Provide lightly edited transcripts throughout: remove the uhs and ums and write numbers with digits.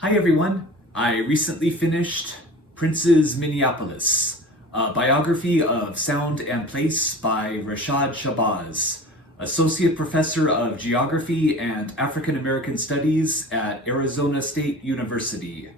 Hi everyone, I recently finished Prince's Minneapolis, a biography of sound and place by Rashad Shabazz, Associate Professor of Geography and African American Studies at Arizona State University.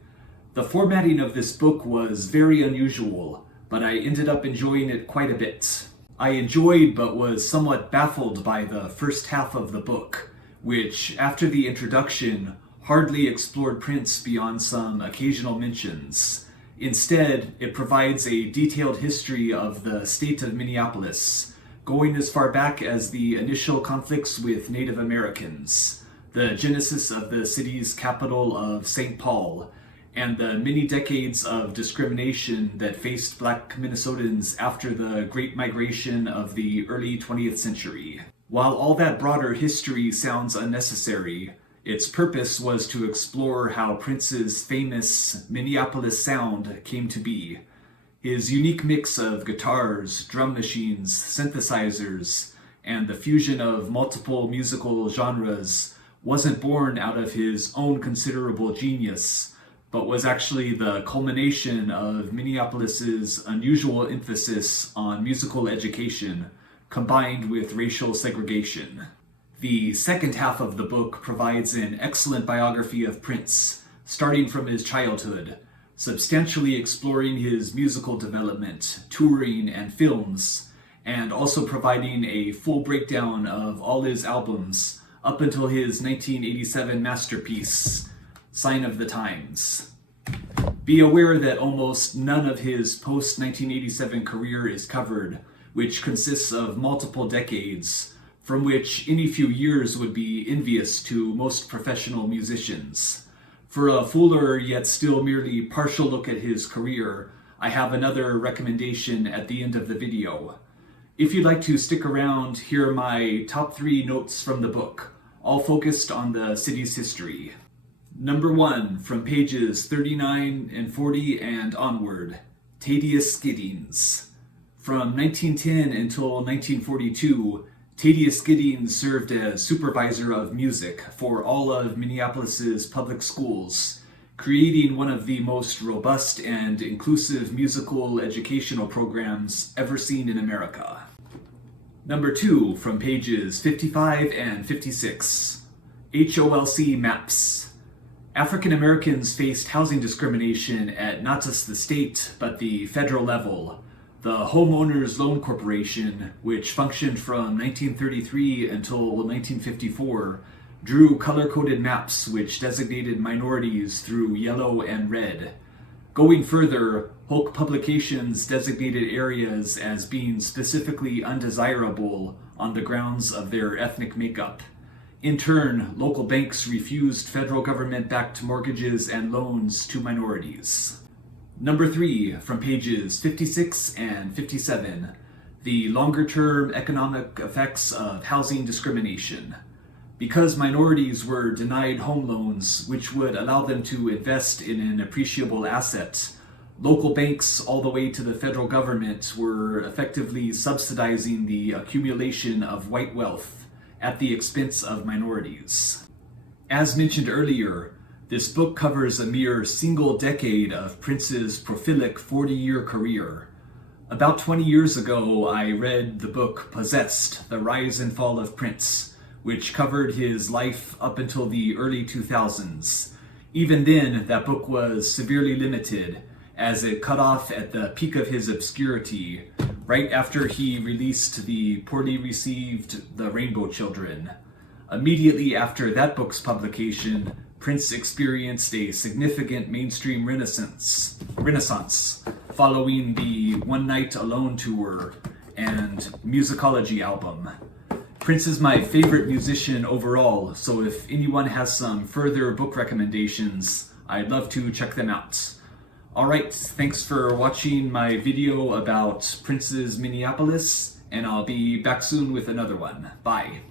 The formatting of this book was very unusual, but I ended up enjoying it quite a bit. I enjoyed but was somewhat baffled by the first half of the book, which, after the introduction, hardly explored Prince beyond some occasional mentions. Instead, it provides a detailed history of the state of Minneapolis, going as far back as the initial conflicts with Native Americans, the genesis of the city's capital of St. Paul, and the many decades of discrimination that faced Black Minnesotans after the Great Migration of the early 20th century. While all that broader history sounds unnecessary, its purpose was to explore how Prince's famous Minneapolis sound came to be. His unique mix of guitars, drum machines, synthesizers, and the fusion of multiple musical genres wasn't born out of his own considerable genius, but was actually the culmination of Minneapolis's unusual emphasis on musical education, combined with racial segregation. The second half of the book provides an excellent biography of Prince, starting from his childhood, substantially exploring his musical development, touring, and films, and also providing a full breakdown of all his albums up until his 1987 masterpiece, Sign of the Times. Be aware that almost none of his post-1987 career is covered, which consists of multiple decades, from which any few years would be envious to most professional musicians. For a fuller yet still merely partial look at his career, I have another recommendation at the end of the video. If you'd like to stick around, here are my top 3 notes from the book, all focused on the city's history. Number 1, from pages 39 and 40 and onward, Thaddeus Giddings. From 1910 until 1942, Thaddeus Giddings served as supervisor of music for all of Minneapolis's public schools, creating one of the most robust and inclusive musical educational programs ever seen in America. Number 2, from pages 55 and 56, HOLC Maps. African Americans faced housing discrimination at not just the state, but the federal level. The Homeowners Loan Corporation, which functioned from 1933 until 1954, drew color-coded maps which designated minorities through yellow and red. Going further, HOLC publications designated areas as being specifically undesirable on the grounds of their ethnic makeup. In turn, local banks refused federal government-backed mortgages and loans to minorities. Number 3, from pages 56 and 57, the longer-term economic effects of housing discrimination. Because minorities were denied home loans, which would allow them to invest in an appreciable asset, local banks all the way to the federal government were effectively subsidizing the accumulation of white wealth at the expense of minorities. As mentioned earlier, this book covers a mere single decade of Prince's prolific 40-year career. About 20 years ago, I read the book Possessed: The Rise and Fall of Prince, which covered his life up until the early 2000s. Even then, that book was severely limited, as it cut off at the peak of his obscurity, right after he released the poorly received The Rainbow Children. Immediately after that book's publication, Prince experienced a significant mainstream renaissance following the One Night Alone tour and Musicology album. Prince is my favorite musician overall, so if anyone has some further book recommendations, I'd love to check them out. Alright, thanks for watching my video about Prince's Minneapolis, and I'll be back soon with another one. Bye.